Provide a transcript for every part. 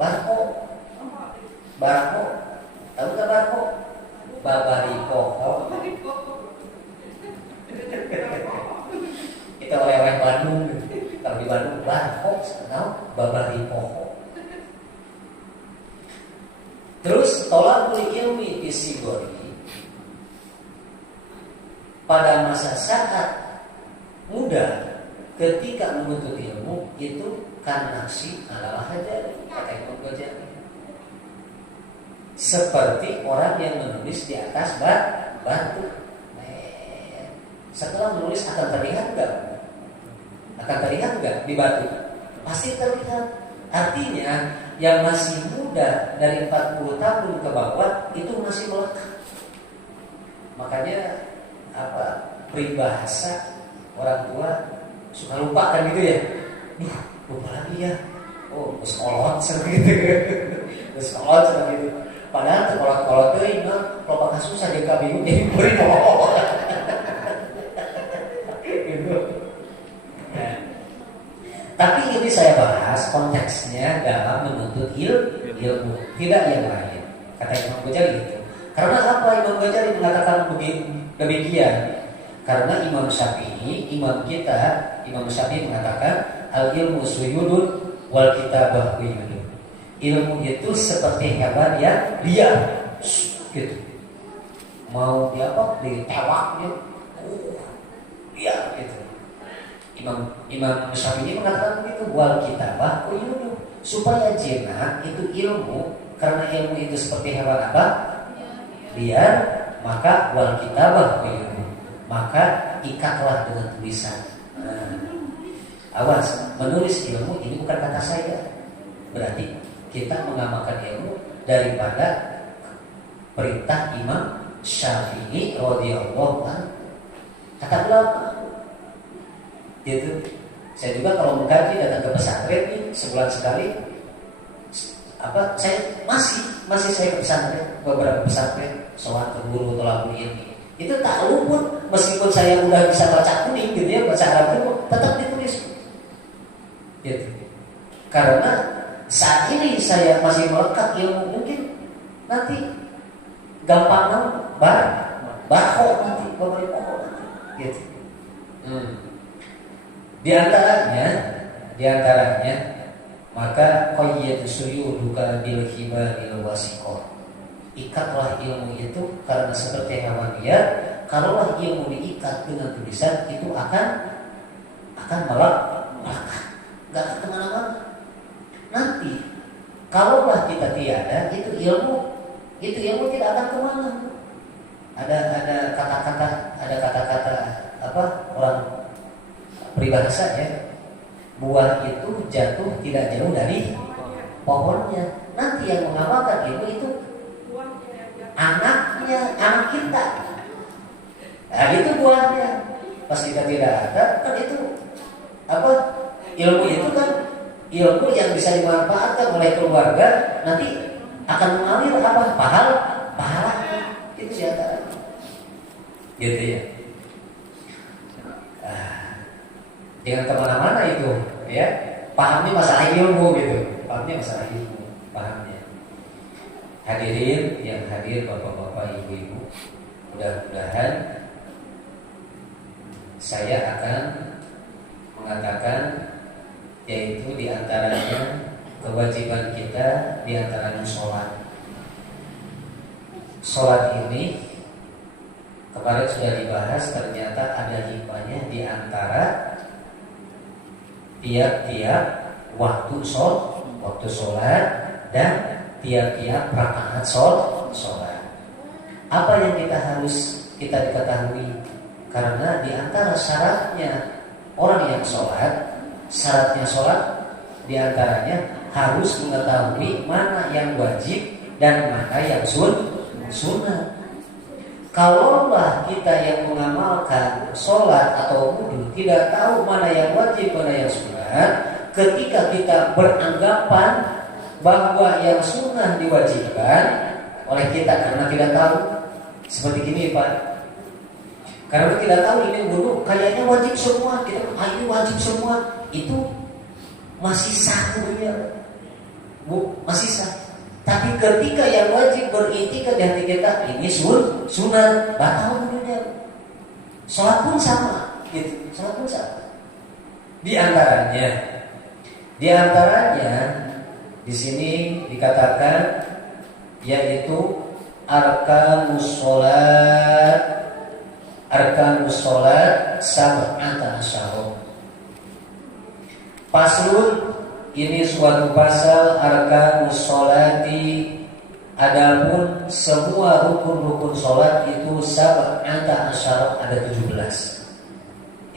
Barko. Barko. Tahu nggak barko? Babaripo. Kita oleh-oleh Bandung. Kalau di Bandung barko, tahu? Babaripo. Terus tolakul ilmi fisigori, pada masa saat muda ketika menuntut ilmu itu kan nafsi adalah hajar, kata Imam Ghazali. Seperti orang yang menulis di atas batu. Setelah menulis akan terlihat enggak? Akan terlihat enggak di batu? Pasti terlihat. Artinya yang masih muda dari 40 tahun ke bawah itu masih melekat. Makanya peribahasa orang tua suka lupa kan gitu ya. Lupa lagi ya. Oh, sekolot seperti itu. Sekolot seperti itu. Padahal sekolot-kolot itu ingat kalau bakal susah jadi kabingung jadi murid. Gitu. Nah. Tapi ini saya bahas konteksnya dalam menuntut ilmu, tidak yang lain. Kata Imam Ghazali itu. Karena apa Imam Ghazali mengatakan demikian? Karena Imam Syafi'i, imam kita, Imam Syafi'i mengatakan al-ilmu suyudun wal kitabah wiyudun. Ilmu itu seperti hewan yang liar, gitu. Mau ditewak gitu. Liar gitu. Imam Syafi'i mengatakan begitu, wal kitabah wiyudun, supaya jinak itu ilmu, karena ilmu itu seperti hewan apa? Liar, maka wal kitabah wiyudun, maka ikatlah dengan tulisan. Awas, menulis ilmu ini bukan kata saya. Berarti kita mengamalkan ilmu daripada perintah Imam Syafi'i radhiyallahu anhu. Kata ulama gitu. Saya juga kalau mengkaji datang ke pesantren nih sebulan sekali. Saya masih saya ke pesantren, beberapa pesantren, sholat ke guru tolakul ilmi. Itu tak luput meskipun saya udah bisa baca kuning gitu ya, baca Arab itu tetap ditulis. Gitu. Karena saat ini saya masih melekat ilmu, mungkin nanti gampang barho nanti gitu. Di antaranya maka qayyadu suyuduka bil hibalil wasiqah. Ikatlah ilmu itu karena seperti hewan liar. Kalaulah ilmu diikat dengan tulisan itu akan melekat, nggak akan kemana-mana. Nanti kalaulah kita tiada, itu ilmu tidak akan kemana. Ada kata-kata orang peribahasa ya, buah itu jatuh tidak jauh dari pohonnya. Nanti yang mengamalkan ilmu itu anak kita. Nah itu buahnya. Pas kita tidak ada, kan itu ilmu itu kan ilmu yang bisa dimanfaatkan oleh keluarga, nanti akan mengalir pahala itu siapa? Gitu ya. Jangan kemana-mana itu, ya. Pahamnya masalah ilmu gitu. Pahamnya. Hadirin yang hadir, bapak-bapak, ibu-ibu, mudah-mudahan saya akan mengatakan yaitu diantaranya kewajiban kita, diantaranya sholat. Sholat ini kemarin sudah dibahas, ternyata ada hikmahnya di antara tiap-tiap waktu sholat dan tiap-tiap rakaat sholat. Apa yang kita ketahui? Karena di antara syaratnya orang yang syaratnya sholat di antaranya harus mengetahui mana yang wajib dan mana yang sunnah. Kalaulah kita yang mengamalkan sholat atau wudu tidak tahu mana yang wajib, mana yang sunnah, ketika kita beranggapan bahwa yang sunnah diwajibkan oleh kita karena tidak tahu, seperti gini Pak, karena tidak tahu ini wudu kayaknya wajib semua, kita ini wajib semua, itu masih satu ya, masih sah. Tapi ketika yang wajib beriktikad di hati kita ini sunat, batal wudhunya. Sholat pun sama, gitu. Sholat pun sama. Di antaranya di sini dikatakan yaitu arkanus sholat sab'ata asyara. Paslun, ini suatu pasal arkanus sholati, adapun semua rukun-rukun sholat itu sab'ata asyara, ada 17.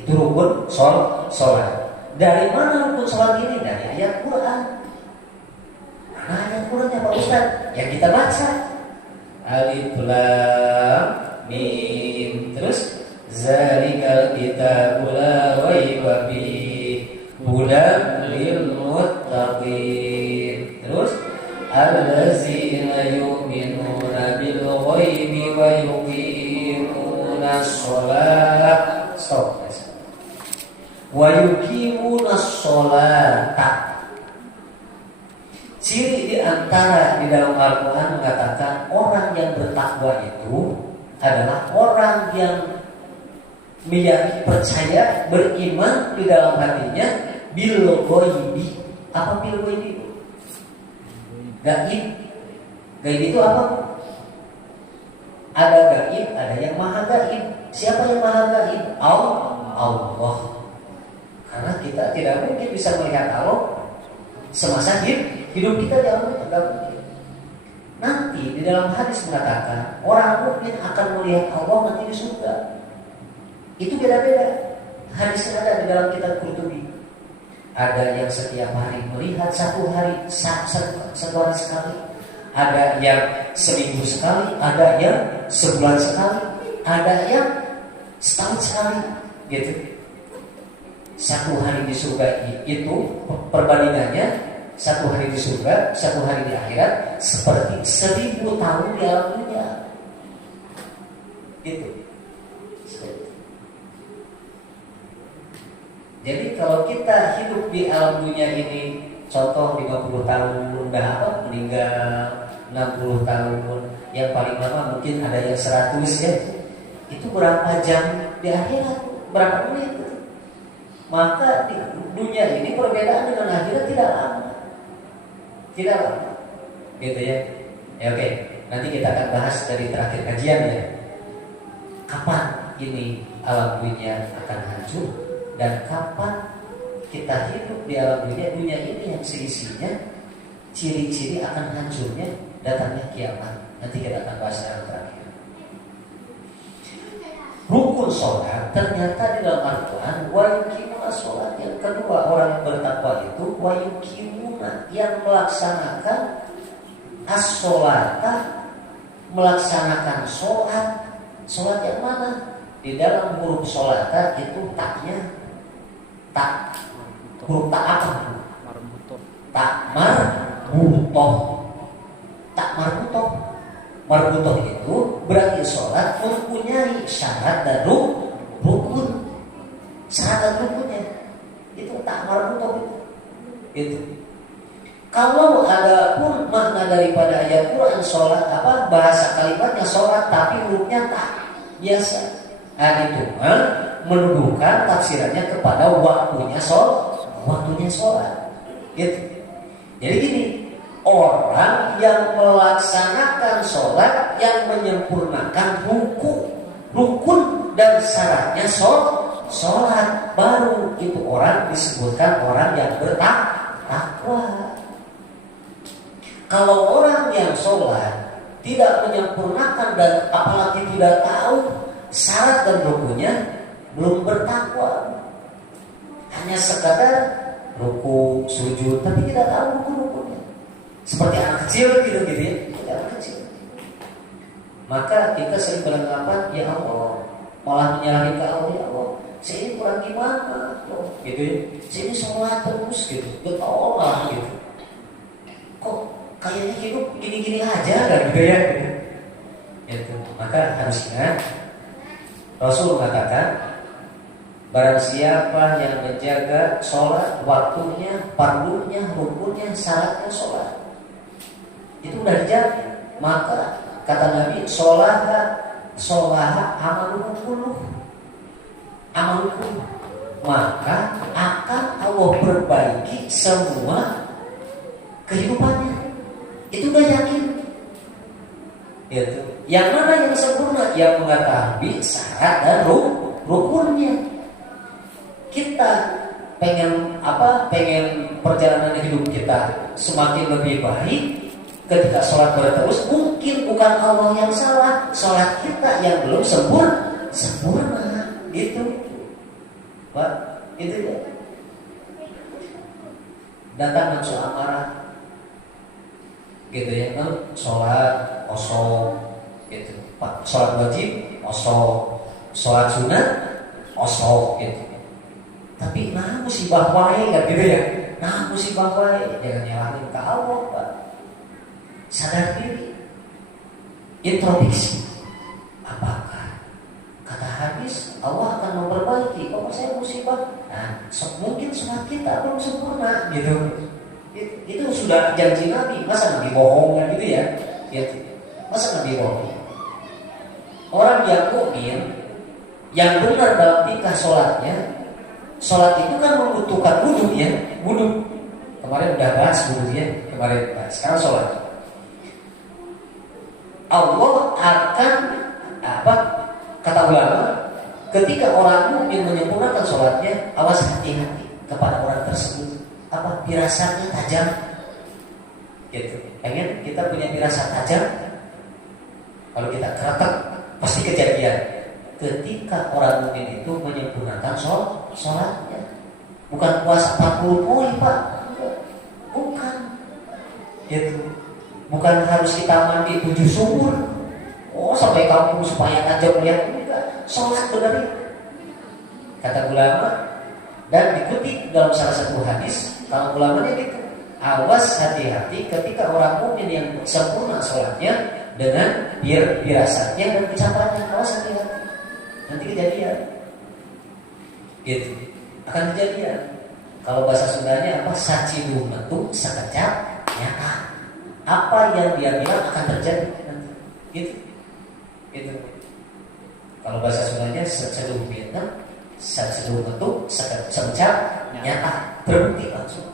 Itu rukun sholat. Dari mana rukun sholat ini? Dari ayat Quran. Mana ayat Qurannya Pak Ustaz? Yang kita baca. Alif Lam Mim. Terus zalikal kitabul la raiba fihi hudan lil muttaqin. Terus allazina yu'minuna bil ghaibi wa yuqimuna shalah. Stop. Wa yuqimuna sholata. Ciri di antara di dalam Al-Quran mengatakan orang yang bertakwa itu adalah orang yang meyakini, percaya, beriman di dalam hatinya bil ghaibi. Apa bil ghaibi? Gaib. Gaib itu apa? Ada gaib, ada yang maha gaib. Siapa yang maha gaib? Allah. Karena kita tidak mungkin bisa melihat Allah semasa hidup kita di alam tidak mungkin. Nanti di dalam hadis mengatakan orang mukmin akan melihat Allah nanti di surga. Itu beda-beda. Hadisnya ada di dalam kitab Qurtubi. Ada yang setiap hari melihat satu hari sekali. Ada yang seminggu sekali. Ada yang sebulan sekali. Ada yang setahun sekali. Gitu. Satu hari di surga itu perbandingannya satu hari di surga, satu hari di akhirat seperti 1000 tahun di alam dunia. Itu. Jadi kalau kita hidup di alam dunia ini, contoh 50 tahun udah meninggal, 60 tahun, yang paling lama mungkin ada yang 100 ya. Itu berapa jam di akhirat? Berapa menit? Maka di dunia ini perbedaan dengan akhirat tidak lama. Tidak lama. Gitu ya. Ya oke. Nanti kita akan bahas dari terakhir kajian ya. Kapan ini alam dunia akan hancur dan kapan kita hidup di alam dunia ini yang seisinya ciri-ciri akan hancurnya, datangnya kiamat. Nanti kita akan bahas yang terakhir. Rukun sholat ternyata di dalam Al-Quran wa yuqimuna sholat. Yang kedua, orang yang bertakwa itu wa yuqimuna, yang melaksanakan as-sholata, melaksanakan sholat. Sholat yang mana? Di dalam huruf sholata itu taknya tak. Huruf tak apa? Tak marbutoh. Tak marbutoh. Marbutoh itu berarti sholat mempunyai syarat dan rukun. Syarat dan rukunnya itu tak marbutoh itu. Kalau ada pun makna daripada ayat Quran sholat, bahasa kalimatnya sholat tapi hurufnya tak biasa. Itu menuduhkan tafsirannya kepada waktunya sholat. Gitu. Jadi gini. Orang yang melaksanakan sholat, yang menyempurnakan rukun dan syaratnya sholat, baru itu orang disebutkan orang yang bertakwa. Kalau orang yang sholat tidak menyempurnakan dan apalagi tidak tahu syarat dan rukunnya, belum bertakwa. Hanya sekadar ruku, sujud, tapi tidak tahu rukun-rukunnya. Seperti anak kecil gitu ya, anak kecil. Maka kita sering beranggapan, ya Allah, malah menyalahi ke Allah, ya Allah, saya ini kurang gimana, gitu ya. Saya ini sholat terus gitu, betul lah gitu. Kok kayaknya hidup gini-gini aja kan gitu ya. Gitu. Maka harus ingat, Rasul mengatakan, Barang siapa yang menjaga sholat, waktunya, fardunya, rukunnya, syaratnya sholat, itu udah dijaga. Maka kata Nabi, sholat amalukum, maka akan Allah perbaiki semua kehidupannya. Itu udah yakin. Itu. Yang mana yang sempurna? Yang mengetahui syarat dan rukunnya. Kita pengen perjalanan hidup kita semakin lebih baik ketika sholat berterus. Mungkin bukan Allah yang salah, sholat kita yang belum sempurna. Itu Pak, itu ya. Datang nafsu amarah gitu ya, kan sholat osok gitu, Pak, sholat wajib osok, sholat sunat osok gitu. Tapi nah musibah wae kan gitu ya. Nah musibah wae, jangan nyalahin ke Allah, Pak. Sadar diri. Introspeksi. Apakah kata hadis Allah akan memperbaiki kalau saya musibah? Nah, mungkin sholat kita belum sempurna gitu. Itu sudah janji Nabi. Masa Nabi bohong kan gitu ya? Gitu. Masa Nabi bohong? Orang yang mukmin, yang benar dalam tingkah sholatnya. Sholat itu kan membutuhkan wudhu ya, wudhu. Kemarin udah bahas wudhu ya, kemarin bahas. Sekarang sholat. Allah akan kata ulama, ketika orang mukmin menyempurnakan sholatnya, awas hati-hati kepada orang tersebut. Firasatnya tajam. Gitu. Pengen kita punya firasat tajam. Kalau kita keretak, pasti kejadian. Ketika orang mukmin itu menyempurnakan sholatnya, bukan puasa 40 poin Pak, bukan, gitu. Bukan harus kita mandi 7 sumur, sampai kampung supaya tajam lihat, enggak. Sholat benar. Kata ulama dan dikutip dalam salah satu hadis, kalau ulamanya gitu, awas hati-hati ketika orang mukmin yang sempurna sholatnya dengan firasatnya dan ucapannya, awas hati-hati. Nanti kejadian, gitu, akan kejadian. Kalau bahasa Sundanya sacidu metu sekejap nyata. Apa yang dia bilang akan terjadi nanti, gitu. Kalau bahasa Sundanya sacidu metu sekejap nyata, terbukti langsung.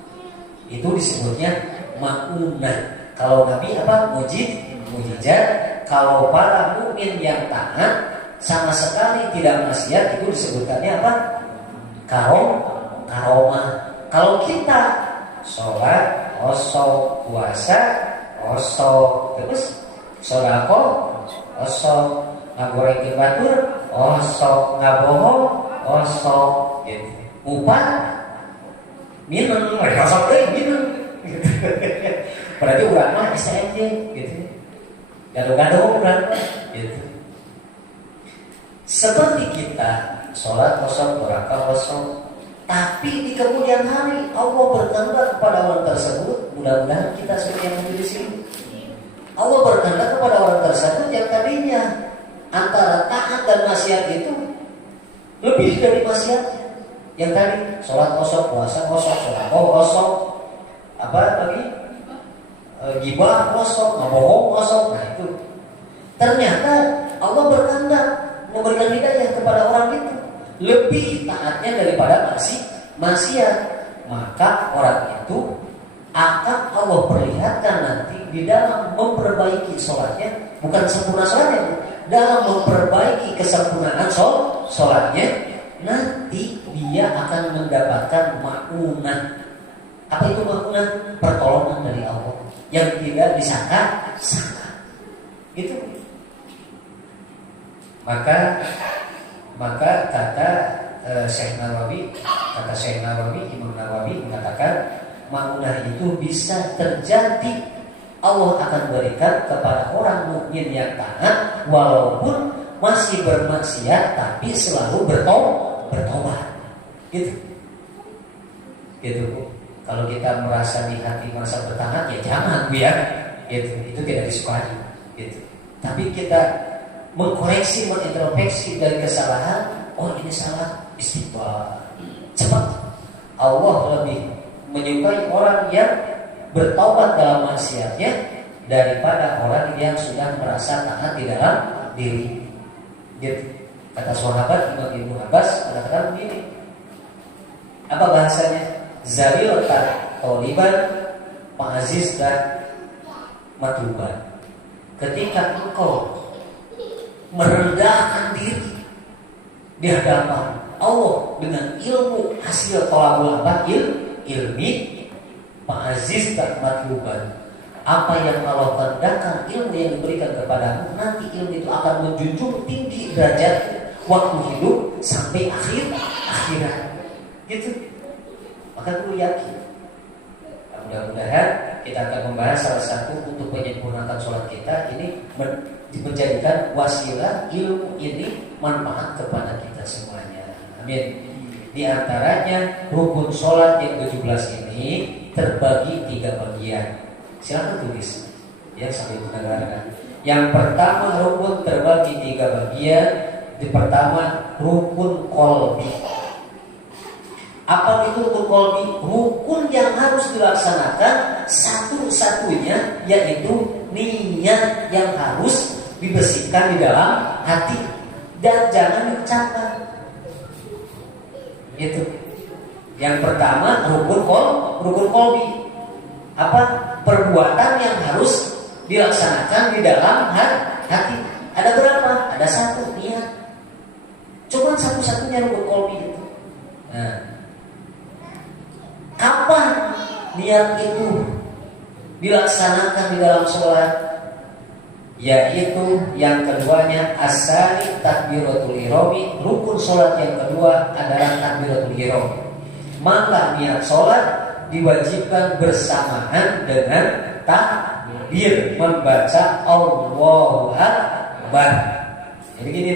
Itu disebutnya ma'unah. Kalau Nabi mujizat. Kalau para mukmin yang taat sama sekali tidak maksiat, itu disebutkannya karomah. Kalau kita sholat osok, puasa osok, terus sodako osok, ngagoreng batur osok, ngabohong osok, gitu. Upah minum, osok minum. Berarti urang mah STMJ gitu. Gado-gado urang gitu. Seperti kita sholat kosong, berakal kosong, tapi di kemudian hari Allah berkehendak kepada orang tersebut. Mudah-mudahan kita seperti yang ada di sini. Allah berkehendak kepada orang tersebut yang tadinya antara taat dan maksiat itu lebih dari maksiatnya. Yang tadi sholat kosong, puasa kosong, sholat kosong, gibah kosong, ngebohong kosong. Nah itu ternyata Allah berkehendak memberikan hidayah kepada orang itu lebih taatnya daripada maksiat. Maka orang itu akan Allah perlihatkan nanti di dalam memperbaiki sholatnya, bukan sempurna sholatnya, dalam memperbaiki kesempurnaan sholatnya, nanti dia akan mendapatkan ma'unah. Apa itu ma'unah? Pertolongan dari Allah yang tidak disangka-sangka. Itu. Maka kata Syekh Nawawi, Imam Nawawi mengatakan ma'unah itu bisa terjadi. Allah akan berikan kepada orang mukmin yang taat walaupun masih bermaksiat, tapi selalu bertobat. Gitu. Kalau kita merasa di hati merasa bertahan, ya jangan ya. Itu tidak disukai. Gitu. Tapi kita mengkoreksi, mengintrospeksi dari kesalahan. Oh ini salah, istighfar cepat. Allah lebih menyukai orang yang bertobat dalam maksiatnya daripada orang yang sudah merasa taat di dalam diri. Gitu. Kata sahabat Imam Ibnu Abbas mengatakan begini. Apa bahasanya? Zalilatan toliban ma'aziz dan matluban. Ketika engkau merendahkan diri di hadapan Allah dengan ilmu hasil tolabul apa? Ilmi ma'aziz dan matluban. Apa yang Allah tandangkan, ilmu yang diberikan kepadamu, nanti ilmu itu akan menjunjung tinggi derajat waktu hidup sampai akhirat. Gitu. Maka gue yakin. Mudah-mudahan kita akan membahas salah satu untuk menyempurnakan sholat kita ini menjadikan wasilah ilmu ini manfaat kepada kita semuanya. Amin. Di antaranya rukun sholat yang 17 ini terbagi 3 bagian. Silakan tulis ya sambil mendengarkan. Yang pertama rukun terbagi 3 bagian. Yang pertama rukun qalbi. Apa itu rukun qalbi? Rukun yang harus dilaksanakan satu-satunya yaitu niat yang harus dibersihkan di dalam hati dan jangan diucapkan. Itu. Yang pertama rukun qalbi. Apa? Perbuatan yang harus dilaksanakan di dalam hati. Ada berapa? Ada 1 niat. Cuma satu-satunya rukun qalbi itu. Nah, kapan niat itu dilaksanakan di dalam sholat? Yaitu yang keduanya as-sani takbiratul ihrami. Rukun sholat yang kedua adalah takbiratul ihrami. Maka niat sholat diwajibkan bersamaan dengan takbir, membaca Allahu Akbar. Jadi gini,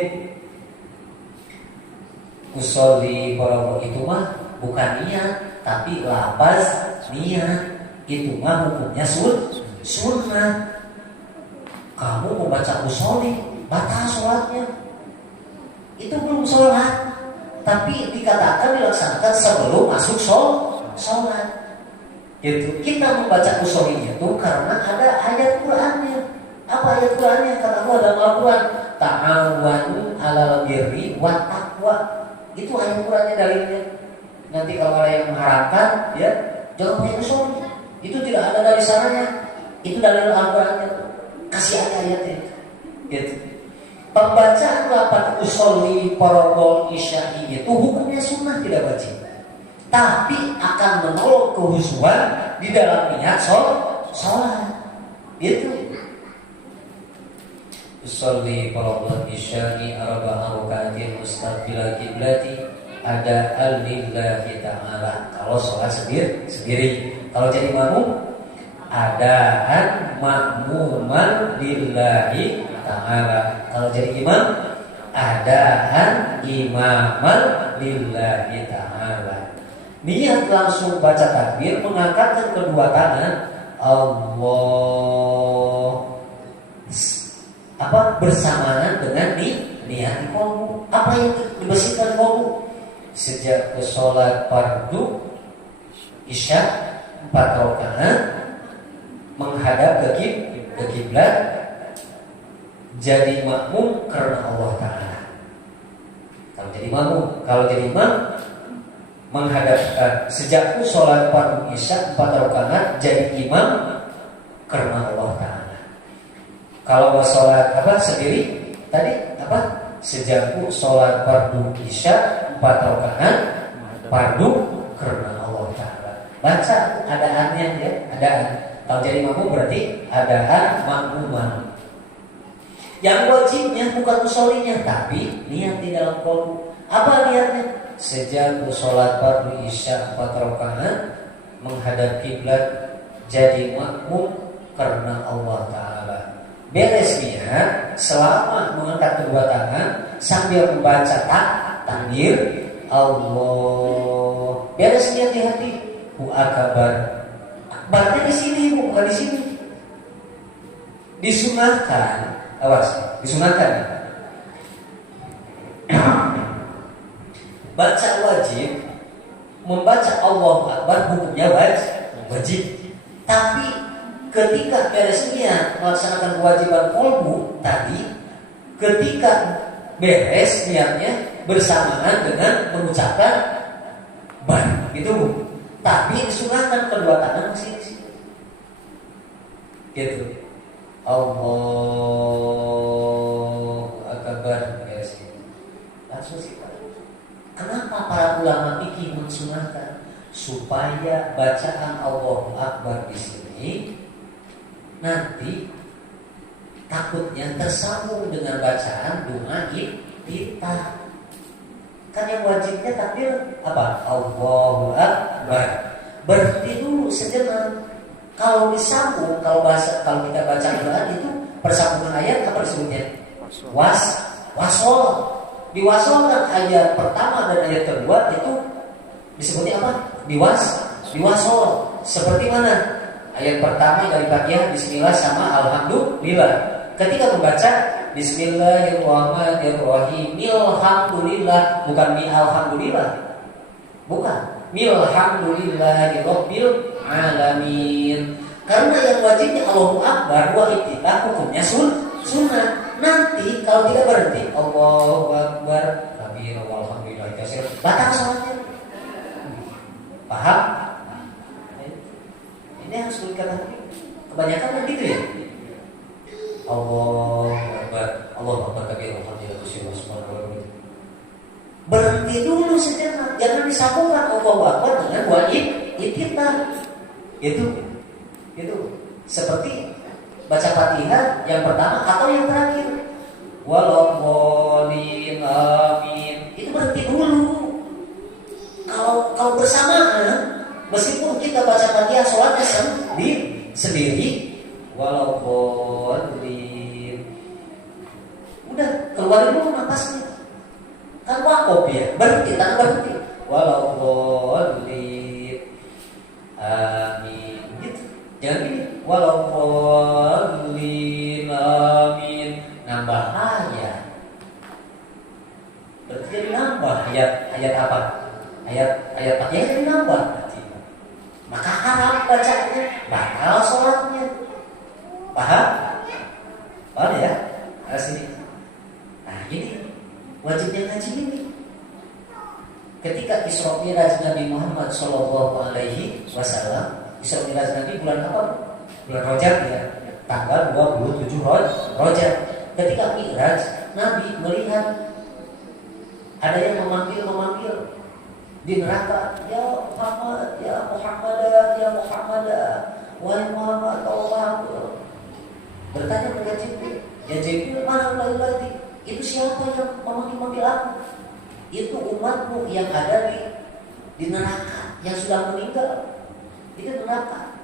usolli kalau itu mah bukan niat tapi lafaz niat. Itu mah hukumnya sunnah. Kamu membaca usolli batal sholatnya, itu belum sholat, tapi dikatakan dilaksanakan sebelum masuk sholat. Itu kita membaca usollinya itu karena ada ayat Qur'annya. Apa ayat Qur'annya? Kata Allah dalam Al-Quran, ta'awanu 'alal birri wat taqwa. Itu ayat Qur'annya dalilnya. Nanti kalau ada yang mengharapkan, ya jangan pakai usolli. Itu tidak ada dari sananya. Itu dalil Al-Qurannya. Kasih ayat-ayatnya. Gitu. Pembacaan lapan usolli parodol isya'i itu hukumnya sunnah, tidak wajib. Tapi akan menolong kehusuan di dalam niat sholat. Gitu. Usolli parodol isya'i arba'a raka'atin mustaqbilal qiblati ada al-lillahi ta'ala. Kalau sholat sendiri. Kalau jadi makmum, adaan makmuman lillahi ta'ala. Kalau jadi imam, adaan imaman lillahi ta'ala. Niat langsung baca takbir, mengangkatkan kedua tangan, Allah bersamaan dengan niat di kolbu. Apa yang dibersihkan kolbu? Sejak ke sholat fardu isya 4 rakaat menghadap ke kiblat, jadi makmum karena Allah Ta'ala. Kalau jadi imam menghadap sejak sholat fardu isya 4 rakaat jadi imam karena Allah Ta'ala. Kalau sholat sendiri tadi sejak sholat fardu isya 4 rakaat fardu karena Allah Ta'ala. Baca adaannya ya, adaan. Kalau jadi makmum berarti adaan makmuman. Yang wajibnya bukan usollinya tapi niat di dalam kolbu. Apa niatnya? Sejak sholat fardu isya 4 rakaat menghadap kiblat jadi makmum karena Allah Ta'ala. Beres niat selama mengangkat kedua tangan sambil membaca takbir Allah. Beres niat di hati, Hu akbar. Akbarnya di sini, bukan di sini. Disunahkan, disunahkan. baca wajib, membaca Allahu Akbar hukumnya wajib. Tapi ketika beresnya melaksanakan kewajiban kolbu tadi, ketika beres niatnya bersamaan dengan mengucapkan bar gitu. Tapi disunahkan kedua tangan masih di situ. Gitu. Allahu Akbar beres gitu. Langsung sih. Kenapa para ulama fikih mensunahkan? Supaya bacaan Allahu Akbar di sini nanti takutnya tersambung dengan bacaan doa kita. Kan yang wajibnya takbir apa? Allahu Akbar. Berhenti dulu sejenak. Kalau disambung, kalau kita baca Quran itu persambungan ayat apa disebutnya? Wasol. Diwasolkan ayat pertama dan ayat kedua itu disebutnya apa? Diwasol. Seperti mana? Ayat pertama dari Fatihah Bismillah sama Alhamdulillah. Ketika membaca Bismillahirrahmanirrahim, Alhamdulillah, bukan Alhamdulillah, bukan Alhamdulillahirabbil alamin. Karena yang wajibnya Allahu Akbar wa iftitah hukumnya sunnah. Nanti kalau tidak berhenti Allahu Akbar kabir walhamdulillah katsir, batal salatnya. Paham? Ini harus dikatakan. Kebanyakan kan gitu ya. Allahu Akbar kabir walhamdulillah katsir subhanallah. Berhenti dulu sejenak, jangan disambungkan Allahu Akbar dengan wa iftitah. Itu seperti baca Fatihah yang pertama atau yang terakhir. Walhamdulillah amin. Itu berhenti dulu. Kalau bersamaan, meskipun kita baca Fatihah sholatnya sendiri, walhamdulillah. Udah keluar dulu napasnya. Kan wakaf ya, berhenti, tak berhenti. Walhamdulillah amin. Gitu. Jangan gini. Walhamdulillah amin. Nambah ayat. Berarti jadi nambah ayat apa? Ayat Fatihah jadi nambah. Maka haram bacanya, batal sholatnya. Paham? Paham ya? Ada sini. Nah ini wajibnya ngaji ini. Ketika Isra Mi'raj Nabi Muhammad Shallallahu Alaihi Wasallam, Isra Mi'raj Nabi bulan apa? Bulan Rajab ya, tanggal 27 Rajab. Ketika Mi'raj, Nabi melihat ada yang memanggil di neraka, ya Muhammad, ya Muhammad, ya Muhammad, wahai Muhammad, tolong. Bertanya kepada Jibril, ya Jibril, mana lagi? Itu siapa yang memanggil aku? Itu umatmu yang ada di neraka, yang sudah meninggal. Itu neraka.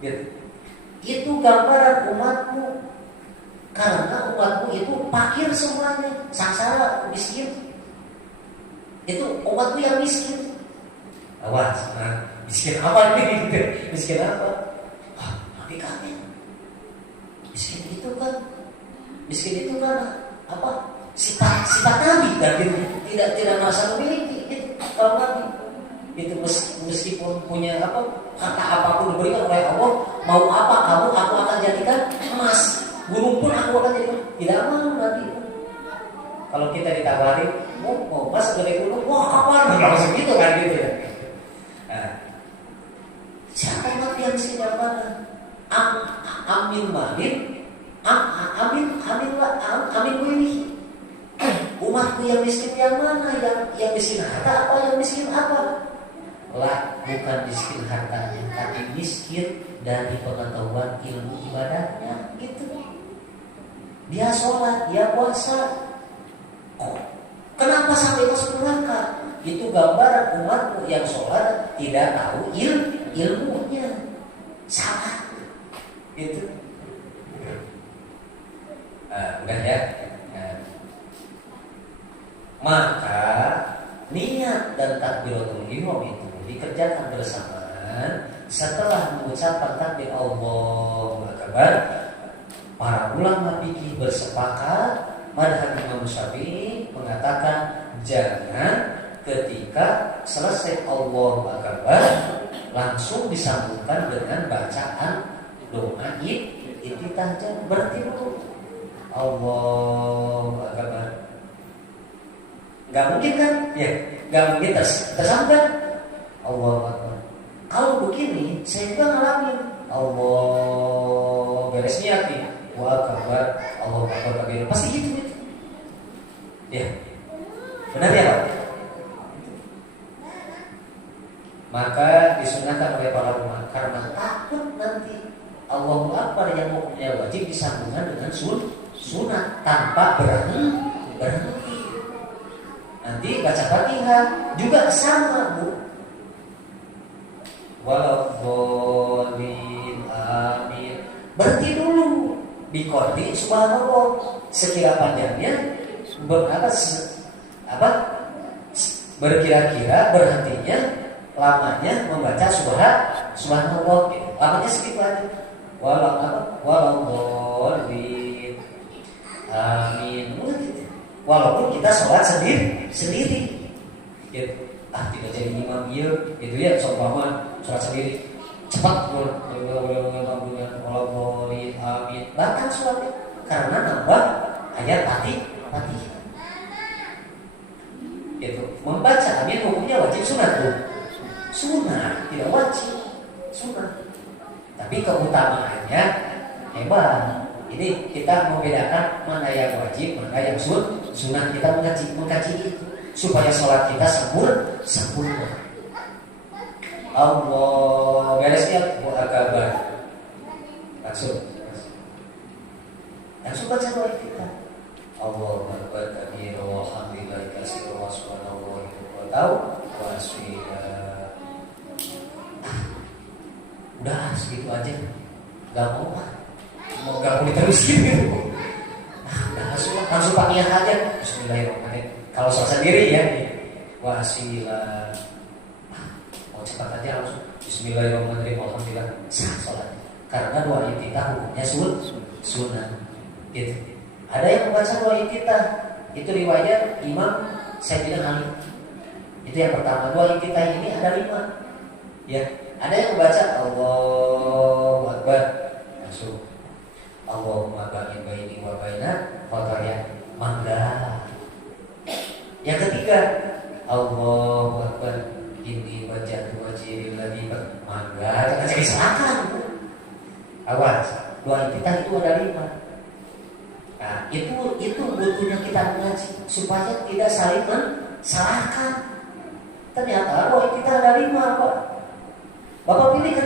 Gitu. Itu gambaran umatmu. Karena umatmu itu fakir semuanya, sangsara, miskin. Itu umatmu yang miskin. Awas, miskin apa ini? Miskin apa? Nabi kami. Miskin itu kan apa? Sifat Nabi kan? Tidak merasa memiliki. Kalau Nabi itu meskipun punya apa, kata apapun diberikan oleh Allah, mau apa kamu, aku akan jadikan emas. Gunung pun aku akan jadikan. Tidak mau Nabi. Kalau kita ditawari, mau emas dari gunung, wah kapan? Langsung gitu kan gitu ya. Nah, siapa Nabi yang miskin yang mana? Amin malin, amin ini. Umatku yang miskin yang mana? Yang miskin harta apa? Yang miskin apa? Lah, bukan miskin hartanya, tapi miskin dari pengetahuan ilmu ibadahnya. Gitu. Dia sholat, dia puasa. Kenapa sampai masuk neraka? Itu gambaran umatmu yang sholat tidak tahu ilmunya. Salah. Gitu. Udah ya. Maka niat dan takbiratul ihram itu dikerjakan bersamaan setelah mengucapkan takbir Allahu Akbar. Para ulama fikih bersepakat, mazhab Imam Syafi'i mengatakan jangan ketika selesai Allahu Akbar langsung disambungkan dengan bacaan doa iftitah. Berarti dulu Allahu Akbar. Gak mungkin kan? Ya, gak mungkin tersambung. Allahu Akbar. Kalau begini, saya juga ngalamin. Allah beres niat nih. Wa Akbar, Allahu Akbar kabir. Pasti gitu. Ya. Benar ya, Pak? Maka disunahkan oleh para ulama karena takut nanti Allahu Akbar yang hukumnya wajib disambungkan dengan sunnah tanpa berhenti. Nanti baca Fatihah juga sama, Bu. Walaupun amin. Berhenti dulu. Biqordi subhanallah. Sekira panjangnya berkira-kira berhentinya lamanya membaca subhanallah. Lamanya segitu aja. Walaupun amin. Walaupun kita sholat sendiri. Ya, tidak jadi imam gitu ya, seumpama sholat sendiri cepat amin, bahkan sholatnya karena nambah ayat Fatihah. Gitu. Membaca amin hukumnya wajib sunat, Bu. Sunat, tidak wajib. Sunat. Tapi keutamaannya hebat. Ini kita membedakan mana yang wajib, mana yang sunat. Kita mengkaji itu supaya sholat kita sempurna. Allah beresnya Allahu Akbar. Langsung baca doa kita. Allahu Akbar kabir walhamdulillahi katsiran wa subhanallahi wa ta'ala. Udah segitu aja. Gak mau diterusin gitu. Langsung Fatihah aja. Bismillahirrahmanirrahim. Kalau sholat sendiri ya, wasilah. Mau cepat aja langsung. Bismillahirrahmanirrahim. Alhamdulillah. Sholat. Karena doa iftitah hukumnya sunnah. Gitu. Ada yang membaca doa iftitah. Itu riwayat Imam Sayyidina Ali. Itu yang pertama. Doa iftitah ini ada 5. Ya. Ada yang membaca Allahu Akbar. Langsung. Allahumma ba'id baini wa baina khataaya mangga. Yang ketiga, Allahu Akbar inni wajjahtu wajhi lillazi mangga. Jangan jadi silakan. Awas, doa iftitah itu ada 5. Nah, itu butuhnya kita mengaji supaya tidak saling mensalahkan. Ternyata doa iftitah ada 5, Pak. Bapak pilih.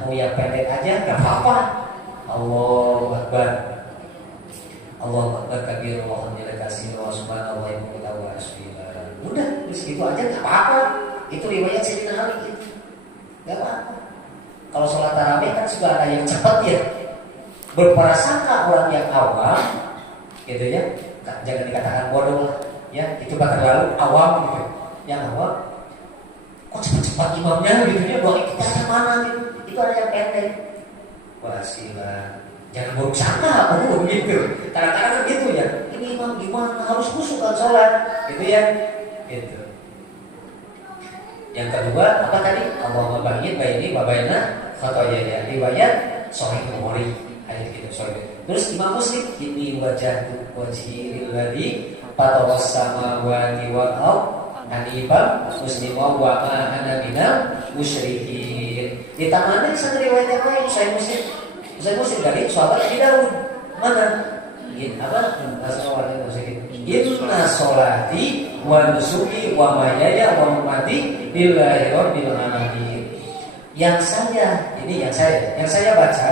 Mau yang pendek aja gak apa-apa. Allahu Akbar. Allahu Akbar kabir walhamdulillahi katsiran wa subhanallahi wa ta'ala. Udah, segitu aja gak apa-apa. Itu riwayat Sayyidina Ali gitu. Gak apa-apa. Kalau sholat tarawih kan juga ada yang cepat ya. Berprasangka orang yang awam gitu ya. Jangan dikatakan bodoh lah. Ya, itu bakal lalu awam gitu. Yang awam kok cepat-cepat imamnya gitu ya, doa kita yang mana gitu. Itu ada yang pendek. Wasilah. Jangan buruk sangka gitu. Kadang-kadang kan gitu ya. Ini imam gimana harus khusyuk kan sholat gitu ya. Gitu. Yang kedua apa tadi? Allahumma ba'id baini wa baina khataaya. Riwayat Sahih Bukhari. Ayat gitu sorry. Terus Imam Muslim ini wajahtu wajhi lillazi fatawas samawati wal ardh hanifan musliman wa ma ana minal musyrikin. Ditambahin satu riwayat yang lain Sahih Muslim dari sahabat Abi Dawud. Mana? Inna sholati wa nusuki wa mahyaya wa mamati lillahi rabbil alamin. Yang saya baca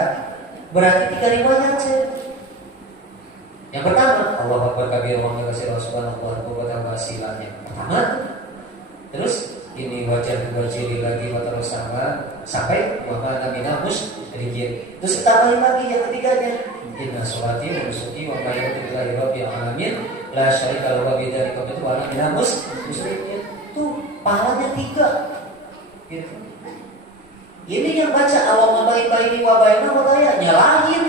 berarti 3 riwayat saja. Yang pertama, Allahu Akbar kabir wa katsiran subhanallah wa ta'ala wasilahnya. Pertama. Terus ini wajah lagi terus sampai wa ma minal musyrikin. Terus tambahin lagi yang ketiganya. Inna sholati wa nusuki wa mahyaya lillahi rabbil alamin la syarika lahu wa bidzalika umirtu wa ana minal musyrikin. Tuh pahalanya 3. Gitu. Ini yang baca Allahumma ba'id wa baina khataaya nyalahin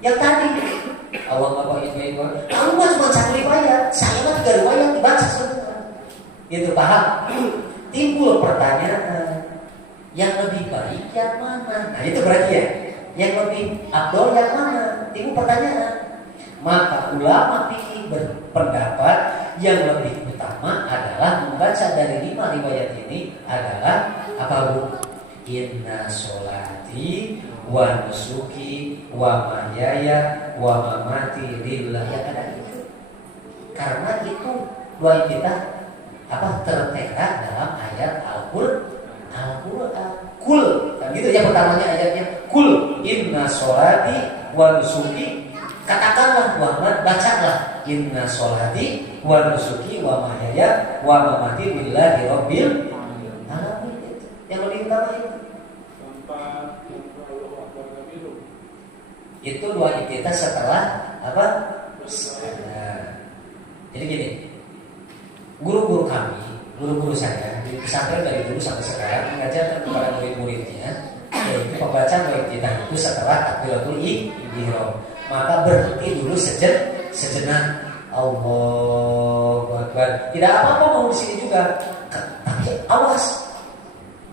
yang tadi. Allahumma ba'id wa. Kamu cuma 1 riwayat, saya mah 3 riwayat dibaca semua. Gitu, paham? Timbul pertanyaan, yang lebih baik yang mana? Nah itu berarti ya, yang lebih afdol yang mana? Timbul pertanyaan. Maka ulama fikih berpendapat yang lebih utama adalah membaca dari 5 riwayat ini adalah apa Bu? Inna sholati wa nusuki wa mahyaya wa mamati lillahi, ada itu. Karena itu dua kita tertera dalam ayat Al-Qur'an. Kul, kan gitu ya pertamanya ayatnya. Kul inna sholati wa nusuki, katakanlah Muhammad, bacalah inna sholati wa nusuki wa mahyaya wa mamati lillahi rabbil alamin. Yang lebih utama itu dua kita setelah apa? Jadi gini, guru-guru kami, guru-guru saya di pesantren dari dulu sampai sekarang mengajarkan kepada murid-muridnya yaitu pembacaan murid kita itu setelah takbiratul ihram. Maka berhenti dulu sejenak. Allahu Akbar. Tidak apa-apa mau di sini juga. Tapi awas,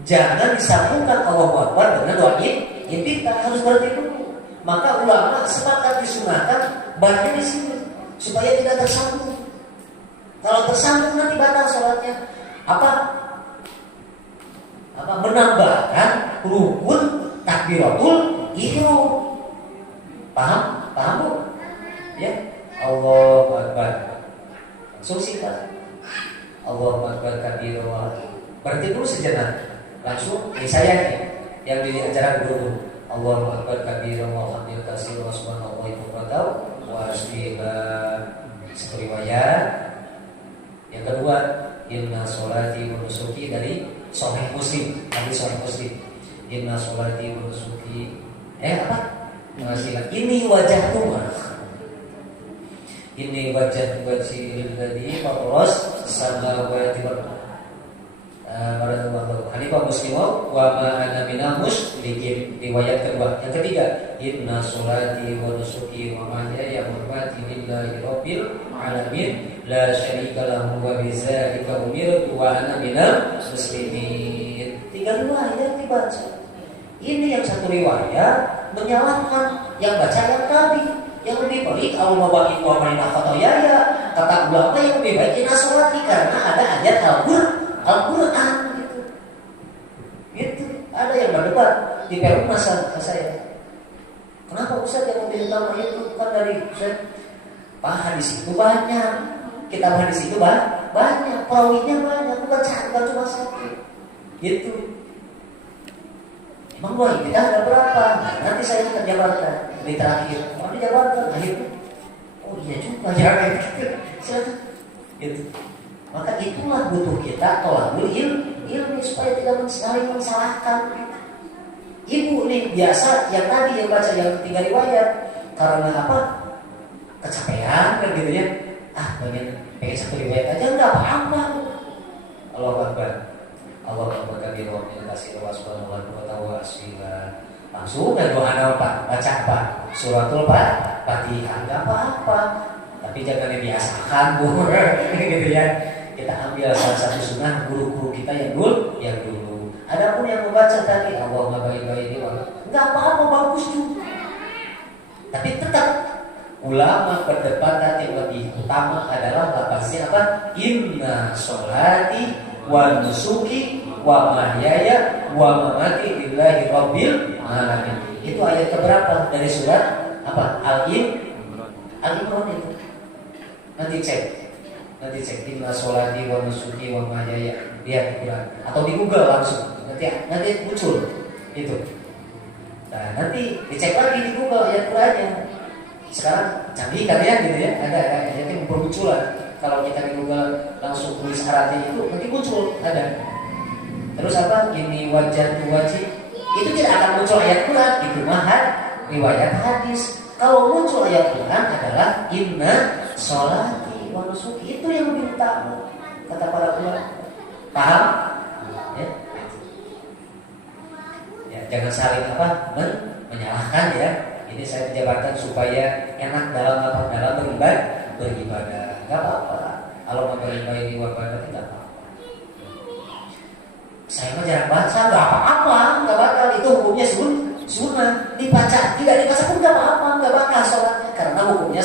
jangan disambungkan Allahu Akbar dengan doa kita harus berhenti dulu. Maka ulama sepakat disunahkan baca di sini supaya tidak tersambung. Kalau tersambung nanti batal sholatnya. Menambahkan rukun takbiratul ihram. Paham Bu? Ya. Allahu Akbar. Langsung singkat. Allahu Akbar kabira. Berarti dulu sejenak. Langsung saya nih yang diajarkan guru. Allahu Akbar kabira walhamdulillah katsiran wa subhanallahi bukratan wa asila. Riwayat. Yang kedua, inna sholati wa nusuki dari Sahih Muslim. Hadis Sahih Muslim. Inna sholati wa nusuki. Ini wajah Tuhan. Ini wajah lillazi fataras samawati wal ardh. Hanifah muslimun wa ma ana minal musyrikin. Riwayat kedua. Yang ketiga, inna sholati wa nusuki wa mahyaya wa mamati lillahi rabbil alamin la syarika lahu wa bidzalika umirtu wa ana minal muslimin. 3 riwayat dibaca. Ini yang satu riwayat menyalahkan yang baca yang tadi. Yang lebih baik Allah bagi wa maina khotoyaya. Kata ulama yang lebih baik inna sholati karena ada ayat Al-Qur'an gitu. Ada yang berdebat di Peru masa saya. Kenapa Ustaz yang lebih utama itu bukan dari Ustaz? Pak, hadis itu banyak. Kitab hadis itu banyak. Perawinya banyak. Bukan cuma satu. Gitu. Emang boleh kita ada berapa? Nah, nanti saya akan jabarkan di terakhir. Mau dijabarkan akhirnya. Oh iya juga ya gitu. Gitu. Maka itulah butuh kita tolakul ilmu supaya tidak saling mensalahkan. Ibu nih biasa yang tadi yang baca yang 3 riwayat karena apa? Kecapean kan gitu ya. Pengen satu riwayat aja enggak apa-apa. Allahu Akbar. Allahu Akbar kabira wa min kasir wa subhanallahi wa ta'ala. Langsung dan doa apa? Baca apa? Suratul Fatihah. Enggak apa-apa. Tapi jangan dibiasakan gitu ya. Kita ambil salah satu sunnah guru-guru kita yang dulu. Adapun yang membaca tadi Allahumma baik-baik ini enggak apa-apa, bagus juga. Tapi tetap ulama berdebat yang lebih utama adalah lafaznya apa? Inna sholati wa nusuki wa mahyaya wa mamati lillahi rabbil alamin. Itu ayat keberapa dari surat apa? Al-Imran itu. Nanti cek inna sholati wa nusuki wa mahyaya, lihat di Quran atau di Google langsung. Nanti muncul itu. Nah, nanti dicek lagi di Google ayat Qurannya. Sekarang canggih kan ya gitu ya. Ada ayatnya bermunculan. Kalau kita di Google langsung tulis Arabnya itu nanti muncul ada. Terus apa? Ini wajah itu tidak akan muncul ayat Quran, itu mah riwayat hadis. Kalau muncul ayat Quran adalah inna sholati wa nusuki, itu yang lebih utama kata para ulama. Paham? Ya, jangan saling menyalahkan ya. Ini saya menjabarkan supaya enak dalam beribadah. Gak apa-apa. Kalau mau beribadah di wabah tidak apa-apa. Saya mah jarang baca, nggak apa-apa, nggak batal. Itu hukumnya sunnah. Dibaca, tidak dibaca pun nggak apa-apa, nggak batal sholatnya karena hukumnya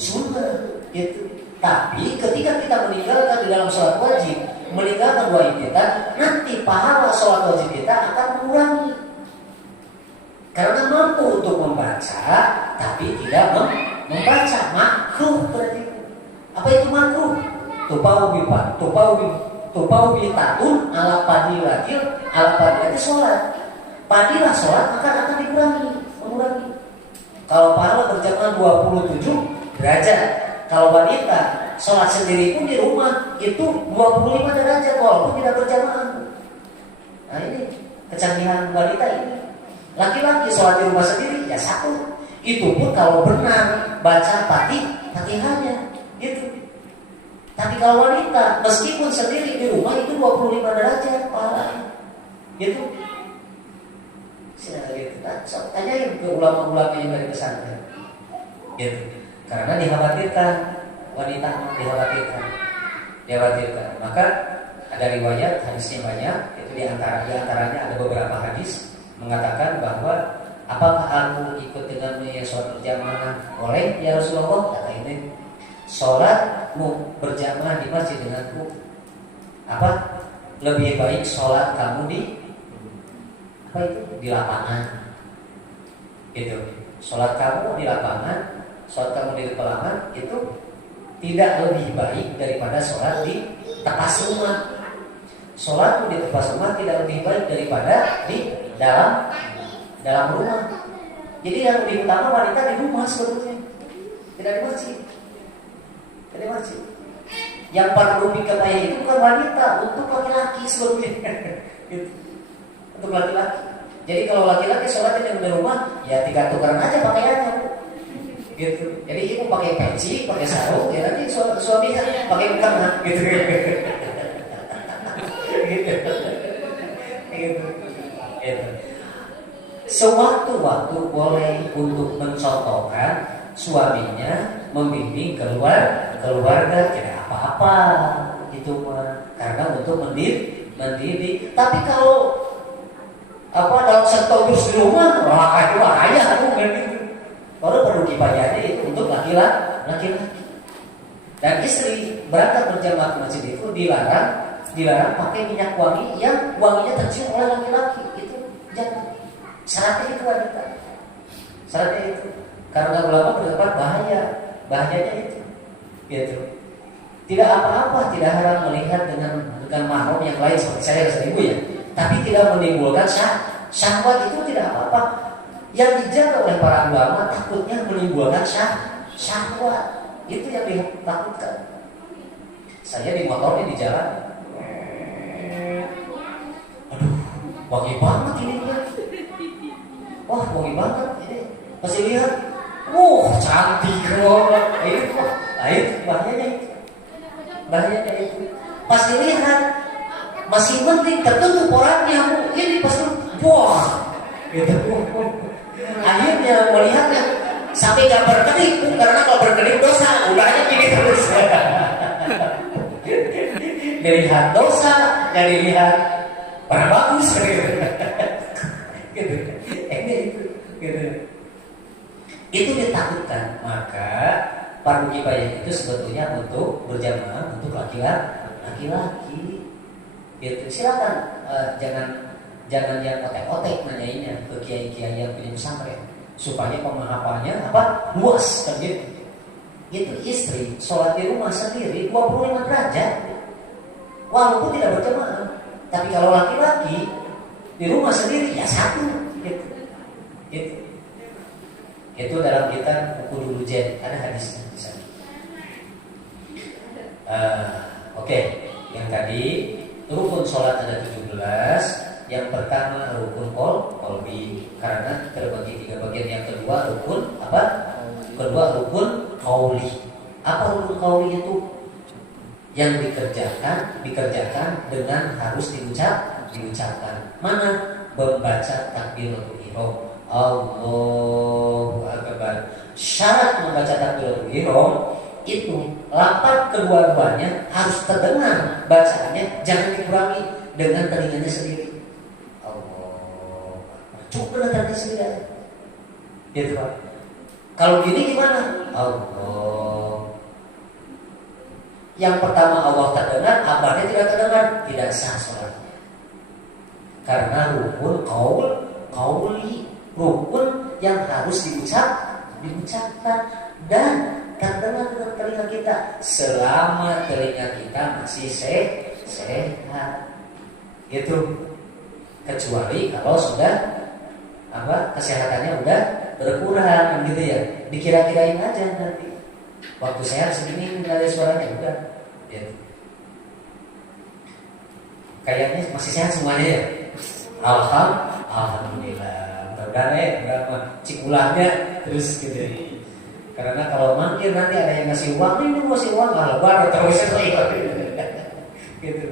sunnah. Gitu. Tapi ketika kita meninggalkan di dalam sholat wajib, meninggalkan wajib kita, nanti pahala sholat wajib kita akan mengurangi. Karena mampu untuk membaca, tapi tidak membaca, makruh berarti. Apa itu makruh? Tupau bitatun ala padilatil ala padilati sholat. Padilah sholat akan mengurangi. Kalau pahala berjamaah 27 derajat. Kalau wanita sholat sendiri pun di rumah itu 25 derajat walaupun tidak berjamaah. Nah ini kecanggihan wanita ini. Laki-laki sholat di rumah sendiri ya 1. Itu pun kalau benar baca Fatihahnya gitu. Tapi kalau wanita meskipun sendiri di rumah itu 25 derajat pahalanya. Gitu. Tanyain ke ulama-ulama yang dari pesantren. Gitu. Karena dikhawatirkan wanita dikhawatirkan. Maka ada riwayat hadisnya banyak. Itu diantaranya ada beberapa hadis mengatakan bahwa apakah aku ikut denganmu ya sholat berjamaah? Boleh ya Rasulullah, kata ini. Sholatmu berjamaah di masjid denganku lebih baik sholat kamu di lapangan gitu. Sholat kamu di lapangan, sholat kamu di lapangan itu tidak lebih baik daripada sholat di tepas rumah. Sholatmu di tepas rumah tidak lebih baik daripada di dalam rumah. Jadi yang lebih utama wanita di rumah sebetulnya, tidak di masjid. Yang paling kebaya itu bukan wanita, untuk laki-laki sebetulnya. Gitu. Untuk laki-laki. Jadi kalau laki-laki sholatnya di rumah, ya tinggal tukeran aja pakaiannya. Gitu. Jadi ibu pakai peci, pakai sarung, ya nanti suaminya pakai mukena, gitu. Gitu. Sewaktu-waktu boleh untuk mencontohkan suaminya membimbing keluarga tidak apa-apa itu mah, karena untuk mendidik. Tapi kalau dalam sektor di rumah bahaya aku gitu. Baru perlu kifayahnya itu untuk laki-laki. Dan istri berangkat berjamaah ke masjid itu dilarang pakai minyak wangi yang wanginya tercium oleh laki-laki. Itu jangan. Syaratnya itu wanita. Syaratnya itu. Karena ulama berpendapat bahayanya itu. Gitu. Tidak apa-apa, tidak haram melihat dengan mahram yang lain seperti saya dan ibu ya. Tapi tidak menimbulkan syahwat, itu tidak apa-apa. Yang dijaga oleh para ulama takutnya menimbulkan syahwat. Itu yang ditakutkan. Saya di motornya di jalan. Aduh, wangi banget ini ya. Wah, wangi banget ini. Masih lihat. Cantik banget. Itu bahayanya itu. Pas dilihat masih penting tertutup orangnya. Ini pas gitu. Akhirnya melihatnya sampai gak berkedip, karena kalau berkedip dosa, udahnya gini terus. Dilihat dosa, dan dilihat pada bagus gitu. Itu ditakutkan. Maka fardu kifayah itu sebetulnya untuk berjamaah untuk laki-laki. Gitu. Silakan jangan yang otek-otek nanyainnya ke kiai-kiai yang punya pesantren supaya pemahamannya luas kan gitu. Itu istri sholat di rumah sendiri 25 derajat walaupun tidak berjamaah. Tapi kalau laki-laki di rumah sendiri ya 1 gitu. Itu dalam kitab Buku Dulu Jen, ada hadisnya di sana. Oke. Yang tadi rukun sholat ada 17. Yang pertama rukun qalbi, karena terbagi 3 bagian. Yang kedua rukun rukun qauli. Apa rukun qauli itu? Yang dikerjakan dengan harus diucapkan. Mana? Membaca takbiratul ihram. Allahu Akbar. Syarat membaca takbiratul ihram itu lafaz kedua-duanya harus terdengar bacaannya, jangan dikurangi. dengan telinganya sendiri. Allah, cukup dengan telinganya sendiri. Gitu Pak. Kalau gini gimana? Allah. Yang pertama Allah terdengar, abahnya tidak terdengar, tidak sah sholatnya. Karena rukun qauli, rukun yang harus diucapkan dan terdengar dengan telinga kita selama telinga kita masih sehat. Itu kecuali kalau sudah kesehatannya udah berkurang gitu ya. Dikira-kirain aja nanti. Waktu sehat segini nggak ada suaranya udah. Ya. Kayaknya masih sehat semuanya ya. Alhamdulillah. Mudah-mudahan berapa cikulahnya terus gitu. Karena kalau mangkir nanti ada yang ngasih uang, ini ngasih uang baru terus gitu.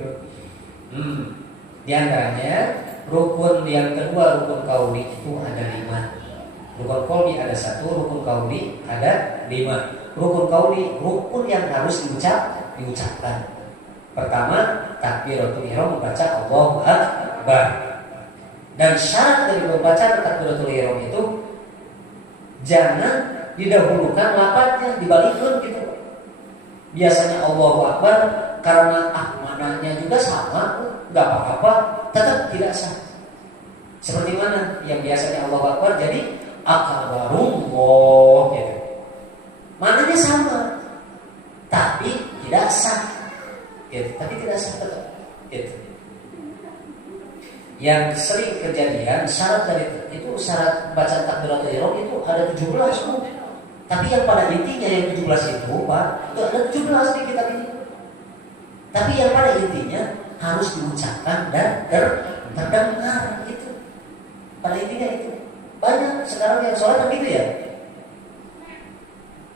Di antaranya rukun yang kedua, rukun qauli itu ada 5. Rukun qauli ada 1, rukun qauli ada 5. Rukun qauli, rukun yang harus diucapkan. Pertama, takbiratul ihram, membaca Allahu Akbar. Dan syarat dari membaca takbiratul ihram itu jangan didahulukan lafadznya, dibalikkan gitu. Biasanya Allahu Akbar karena maknanya juga sama, nggak apa-apa, tetap tidak sah. Seperti mana? Yang biasanya Allahu Akbar jadi akbarullah gitu. Maknanya sama, tapi tidak sah. Gitu. Tapi tidak sah tetap. Gitu. Yang sering kejadian syarat dari itu, syarat bacaan takbiratul ihram itu ada 17 tuh. Tapi yang pada intinya yang 17 itu Pak, itu ada 17 di kitab ini. Tapi yang pada intinya harus diucapkan dan terdengar gitu. Pada intinya itu. Banyak sekarang yang sholat begitu ya.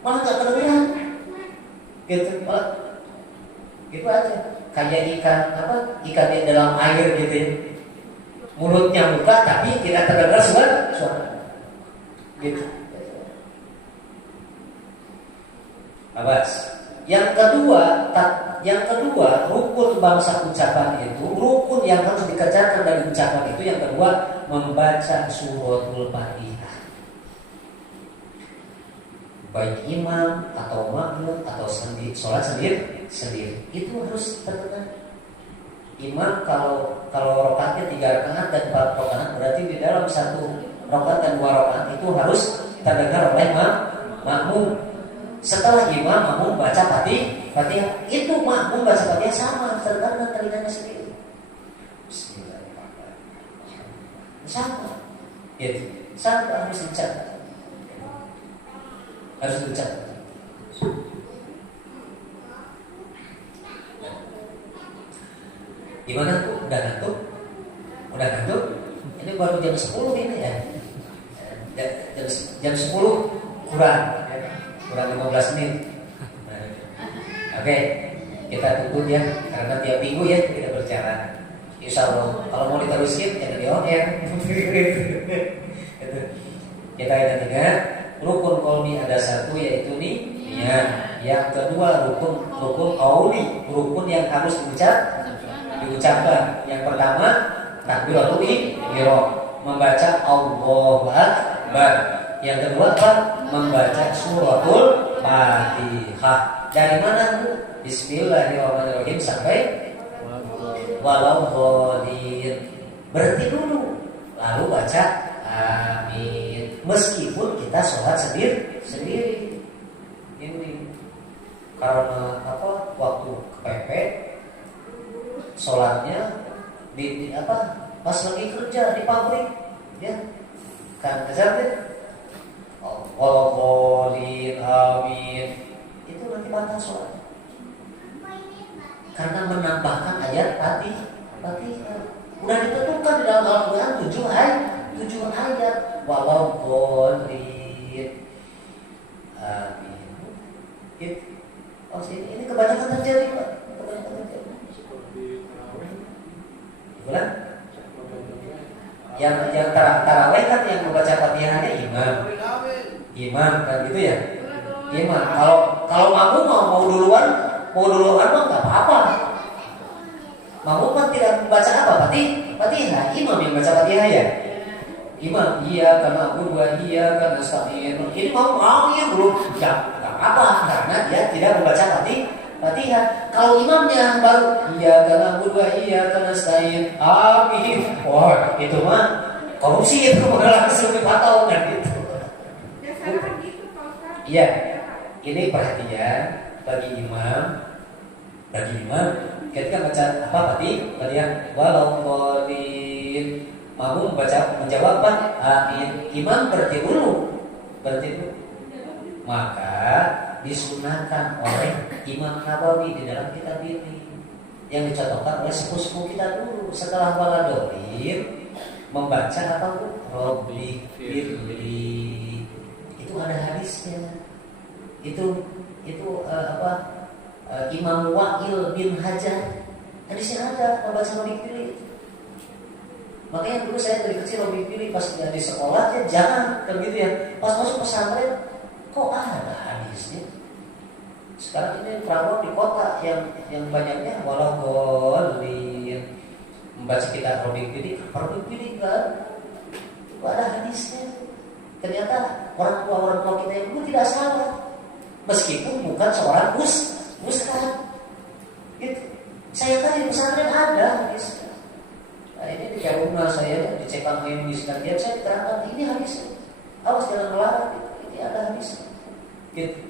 Malah gak kedengeran. Gitu, malah gitu aja. Kayak ikan di dalam air gitu ya. Mulutnya buka tapi tidak terdengar suara. Gitu. Awas. Yang kedua, rukun bangsa ucapan itu, rukun yang harus dikerjakan dari ucapan itu, yang kedua membaca suratul Fatihah. Baik imam atau makmum atau sholat sendiri itu harus terdengar. Imam kalau rakaatnya 3 rakaat dan 4 rakaat, berarti di dalam 1 rakaat dan 2 rakaat itu harus terdengar oleh makmum. Setelah imam makmum baca Fatihah, itu makmum baca Fatihah sama terdengar dengan telinganya sendiri. Bismillahirrahmanirrahim. Sama. Gitu. Sama harus dicatat. Harus dicatat. Gimana tuh? Udah ngantuk? Ini baru jam 10 ini ya. Jam 10 kurang 15 menit. Oke, kita tunggu ya, karena tiap minggu ya kita berbicara. Insya Allah, kalau mau diterusin jangan di on air. Kita ingat, rukun qauli ada 1 yaitu niat. Yang kedua rukun qauli, rukun yang harus diucapkan. Yang pertama takbiratul ihram, membaca Allahu Akbar. Yang kedua apa? Membaca suratul Fatihah. Dari mana Bu? Bismillahirrahmanirrahim sampai walau dhalin. Berhenti dulu, lalu baca amin. Meskipun kita sholat sendiri. Ini karena waktu kepepet sholatnya di pas lagi kerja di pabrik ya kan kerja Alhamdulillah, amin. Itu nanti batal sholat. Karena menambahkan ayat Fatihah. Udah ditentukan di dalam Al-Quran 7 ayat. Walauddallin, amin. Ini kebanyakan terjadi Pak. Bulan? Yang tarawih kan yang membaca Fatihahnya imam kan gitu ya. Imam. Kalau makmum mau duluan mah nggak apa-apa. Makmum kan tidak membaca apa? Fatihah. Imam yang baca Fatihah ya. Imam, iya karena Abu iya karena Nasta'in. Ini mau ya belum. Gak apa karena dia tidak membaca Fatihah. Kalau imamnya baru iya karena Abu iya karena Nasta'in. Amin. Wah, itu mah korupsi itu langsung dipatau kan gitu. Iya. Ini perhatian bagi imam ketika baca apa Fatihah walau qolin mampu menjawab apa? Amin. Imam berhenti dulu. Maka disunahkan oleh Imam Nawawi di dalam kitab ini yang dicontohkan oleh sepuh-sepuh kita dulu setelah waladolin membaca apa? Robbi firli. Itu ada hadisnya. Itu Imam Wa'il bin Hajar hadisnya ada membaca Robbi firli. Makanya dulu saya dari kecil lebih pilih pas di sekolah ya jangan begitu ya. Pas masuk pesantren kok ada hadisnya. Sekarang ini perawat di kota yang banyaknya walau golin membaca kitab Robbi pilih kan, kok ada hadisnya. Ternyata orang tua kita yang dulu tidak salah, meskipun bukan seorang ustaz. Gitu. Saya kan di pesantren ada hadisnya. Nah, ini di rumah saya dicekal di sekalian saya terangkan ini hadisnya. Awas jangan melarang ini ada hadisnya. Gitu.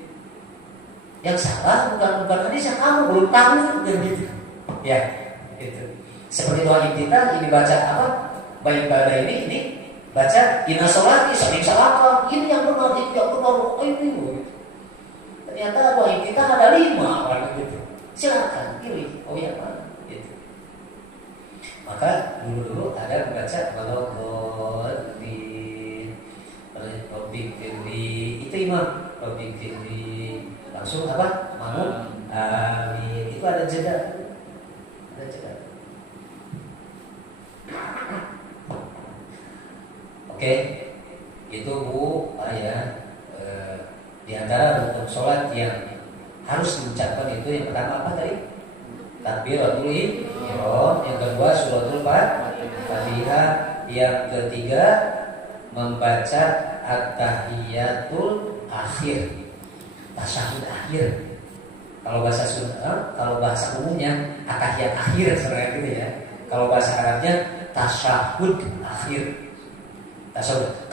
Yang salah bukan hadisnya, kamu belum tahu dan gitu. Ya, gitu. Seperti doa kita ini baca apa? Baik pada ini baca inna sholati saling salawat. Ini yang benar, ini yang benar. Oh ini gitu. Ternyata doa kita ada 5 orang gitu. Silakan pilih. Oh ya mana? Maka dulu ada membaca walau qolin Robbi firli itu imam Robbi firli langsung apa? Makmum amin. Itu ada jeda. Oke, itu Bu ya. Di antara rukun sholat yang harus diucapkan itu yang pertama apa tadi? Takbiratul ihram, yang kedua suratul Fatihah, yang ketiga membaca at-tahiyatul akhir, tasyahud akhir. Kalau bahasa umumnya at-tahiyat akhir sebenarnya gitu ya. Kalau bahasa Arabnya tasyahud akhir.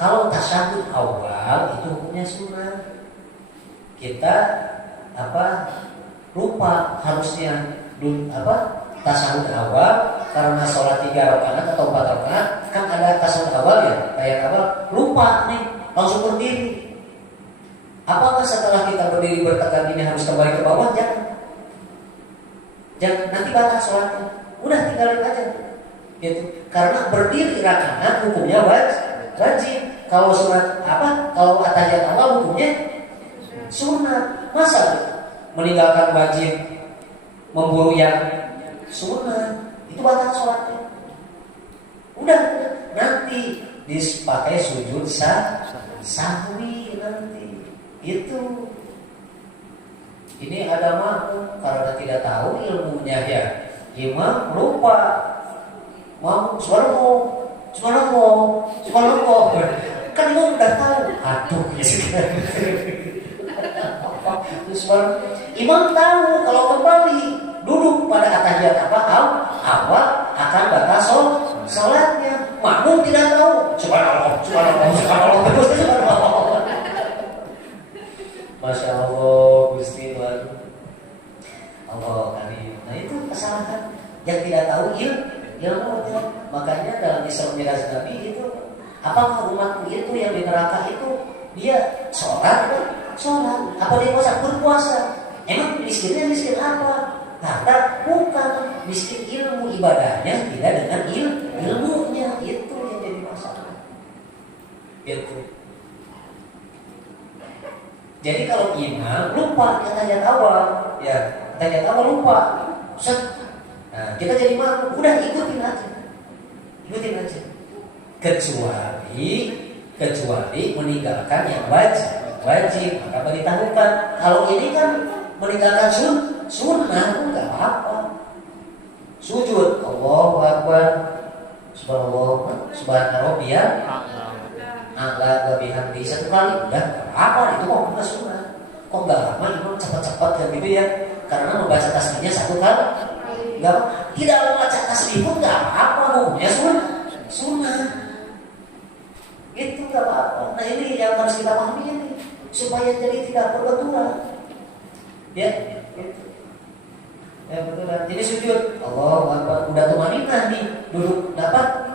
Kalau tasyahud awal itu hukumnya sunnah. Kita lupa harusnya tasyahud awal karena sholat 3 rakaat atau 4 rakaat kan ada tasyahud awal ya, kayak lupa nih langsung berdiri. Apakah setelah kita berdiri bertekan ini harus kembali ke bawah? Jangan nanti batal sholatnya. Udah tinggalin aja gitu. Karena berdiri rakaat hukumnya wajib. Kalau kalau at-tahiyat awal hukumnya sunnah. Masa meninggalkan wajib memburu yang sunnah itu batal sholatnya. Udah nanti dipakai sujud sahwi nanti. Itu ini ada makmum karena tidak tahu ilmunya ya. Imam lupa mau subhanallah kan imam udah tahu. Aduh imam tahu kalau kembali duduk pada at-tahiyat awal akan batal sholatnya. Makmum tidak tahu. Subhanallah. Masya Allah, Gusti Allah Karim. Nah itu kesalahan yang tidak tahu ilmunya. Makanya dalam Isra Mi'raj Nabi itu, apakah umatku itu yang di neraka itu dia sholat? Apa dia berpuasa? Emang miskin apa? Kata bukan, miskin ilmu ibadahnya tidak dengan ilmunya. Itu yang jadi masalah. Itu. Jadi kalau imam lupa tahiyat awal, lupa. Nah, kita jadi makmum, udah ikutin aja. Kecuali meninggalkan yang wajib, maka beritahukan. Kalau ini kan meninggalkan sunnah, nggak apa-apa. Sujud Allahu Akbar, subhanallah, subhana rabbiyal a'la wa bihamdi 1 kali udah apa itu kok enggak sunnah. Kok enggak lama imam cepat-cepat kan gitu ya? Karena membaca tasbihnya 1 kali. Enggak, tidak membaca tasbih pun enggak apa-apa, hukumnya sunnah. Itu enggak apa-apa. Nah ini yang harus kita pahami ini supaya jadi tidak berbenturan. Ya, gitu. Ya betul. Jadi sujud, Allahu Akbar, udah tumaninah nih, duduk dapat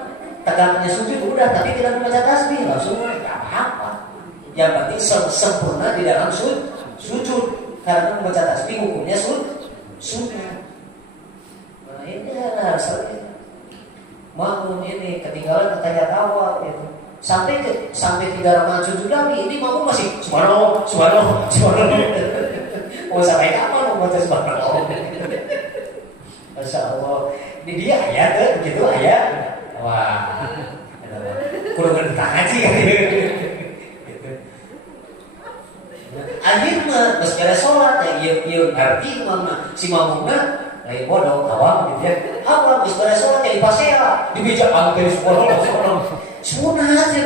tegaknya sujud udah, tapi tidak membaca tasbih langsung nggak apa-apa. Yang penting sempurna di dalam sujud, karena membaca tasbih hukumnya sunnah. Nah ini harus makmum ini ketinggalan tahiyat awal itu sampai 3 rakaat sujud lagi, ini makmum masih subhanallah. Oh sampai kapan membaca subhanallah? Masya Allah. Ini dia ayat kan, begitu ayat. Wah, kurang bertahan sih kan gitu. Akhirnya pas beres sholat ya iya ngerti mana si mamuna lain bodoh awam gitu ya. Awam pas beres sholat ya dipasea dibijak angker subhanallah sunat ya.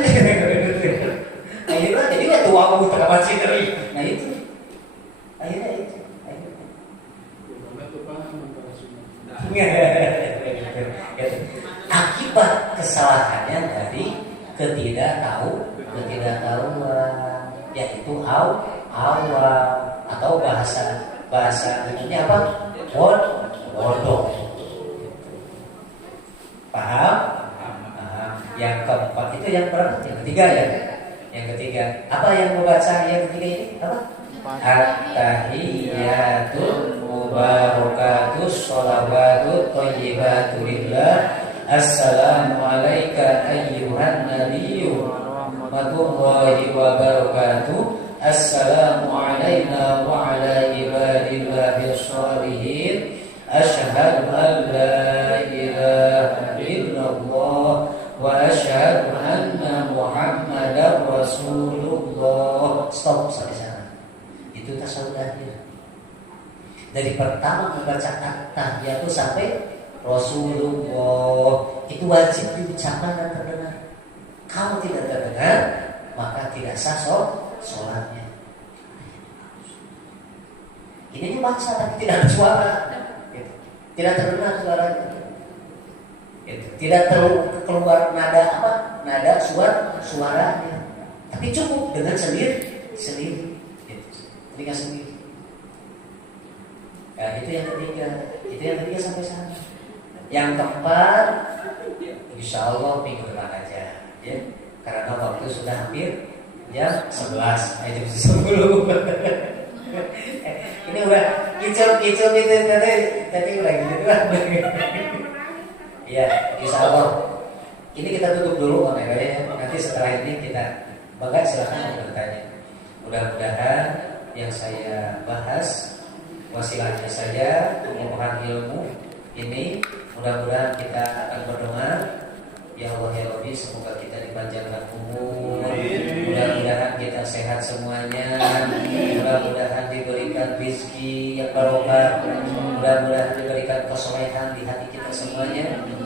Akhirnya jadi ya tua aku tengah baca dari. Nah itu akhirnya itu. Akibat kesalahannya dari ketidaktahuan, yaitu awal atau bahasa umumnya apa? Bodoh. Paham? Yang keempat itu yang berapa? Yang ketiga ya. Yang ketiga apa yang membaca yang ketiga ini apa? At-tahiyyatul mubarakatus sholawatut thayyibatu lillah. Assalamu alayka ayyuhan nabiyyu warahmatullahi wabarakatuh. Assalamu alayna wa ala ibadillahi sholihin. Asyhadu an la ilaha illallah wa asyhadu anna Muhammadar Rasulullah. Stop sampai sana. Itu tasawuf akhir. Dari pertama membaca at-tahiyyatu sampai Rasulullah itu wajib diucapkan dan terdengar. Kalau tidak terdengar, maka tidak sah sholatnya. Ini dibaca tapi tidak ada suara, tidak terdengar suaranya, tidak keluar nada apa? Nada suaranya. Tapi cukup dengan sendiri, telinga sendiri. Nah, itu yang ketiga sampai sana. Yang keempat, insya Allah minggu depan aja, ya. Karena waktu sudah hampir jam 11, jam 10. Ini udah kicau gitu tadi udah gitu kan. Ya, insya Allah. Ini kita tutup dulu kameranya. Nanti setelah ini kita bangga silakan bertanya. Mudah-mudahan yang saya bahas wasilahnya saya mengumpulkan ilmu ini. Mudah-mudahan kita akan berdoa, ya Allah ya Rabbi, semoga kita dipanjangkan umur, mudah-mudahan kita sehat semuanya, mudah-mudahan diberikan rezeki yang barokah, mudah-mudahan diberikan kesolehan di hati kita semuanya,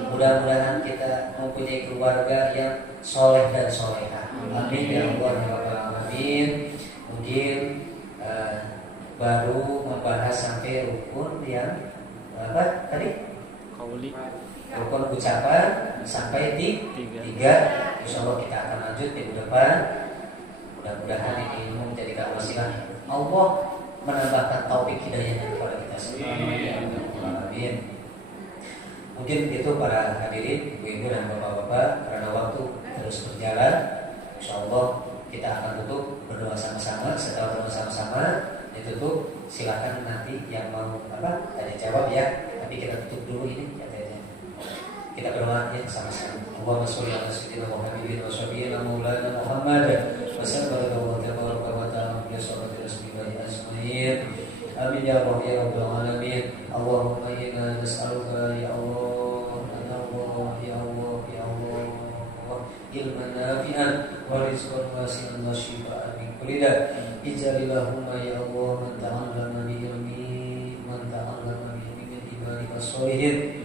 mudah-mudahan kita mempunyai keluarga yang soleh dan soleha. Amin ya Allah ya Rabbal Alamin. Mungkin baru membahas sampai rukun yang apa tadi? Rukun ucapan sampai di 3. Insyaallah kita akan lanjut minggu depan. Mudah-mudahan ini menjadikan wasilah Allah menambahkan taufik hidayahnya kepada kita semua. Amin. Mungkin itu para hadirin, ibu-ibu dan bapak-bapak, karena waktu terus berjalan, insyaallah kita akan tutup berdoa sama-sama. Setelah berdoa sama-sama ditutup, silakan nanti yang mau apa tanya jawab ya. Tapi kita tutup dulu ini katanya. Kita berdoa ya sama-sama. Allahumma sholli ala sayyidina Muhammadin wa syafi'ina maulana Muhammad wa sallallahu wa ta'ala bi salati rasulillahi ajmain. Amin ya rabbal alamin. Allahumma inna nas'aluka ya Allah, ya Allah, ilman nafi'an wa rizqan wasi'an wa shifaa'an min kulli da'. Ij'alillahumma ya Allah man ta'allama bi ilmi, man ta'allama bi ilmi min ibadika sholihin,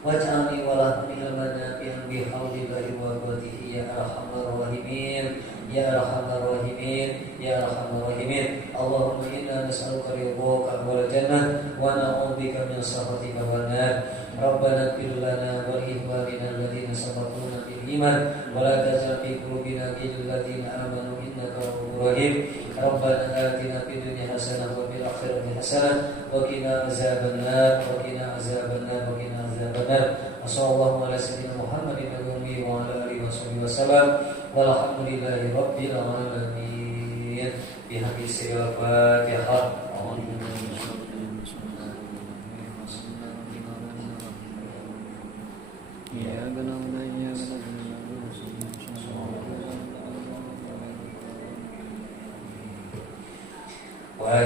waj'alni wa lahum ilman nafi'an bihablillahi wa quwwatihi ya arhamar rahimin ya arhamar rahimin ya arhamar rahimin. Allahumma inna nas'aluka ridhaka wal jannah wa na'udzubika min sakhatika wan nar. Rabbana ighfir lana wa li ikhwanina alladziina sabaquna bil iman wa la taj'al fi qulubina ghillan lil ladziina amanu innaka ra'ufur rahim. Rabbana atina fid dunya hasanah wa fil akhirati hasanah wa qina azabannar wa qina azabannar wa qina azabannar. Wassallallahu ala sayyidina Muhammadin wa ala alihi wasallam. Walhamdulillahi rabbil alamin. Bihadis al-Fatihah. Wa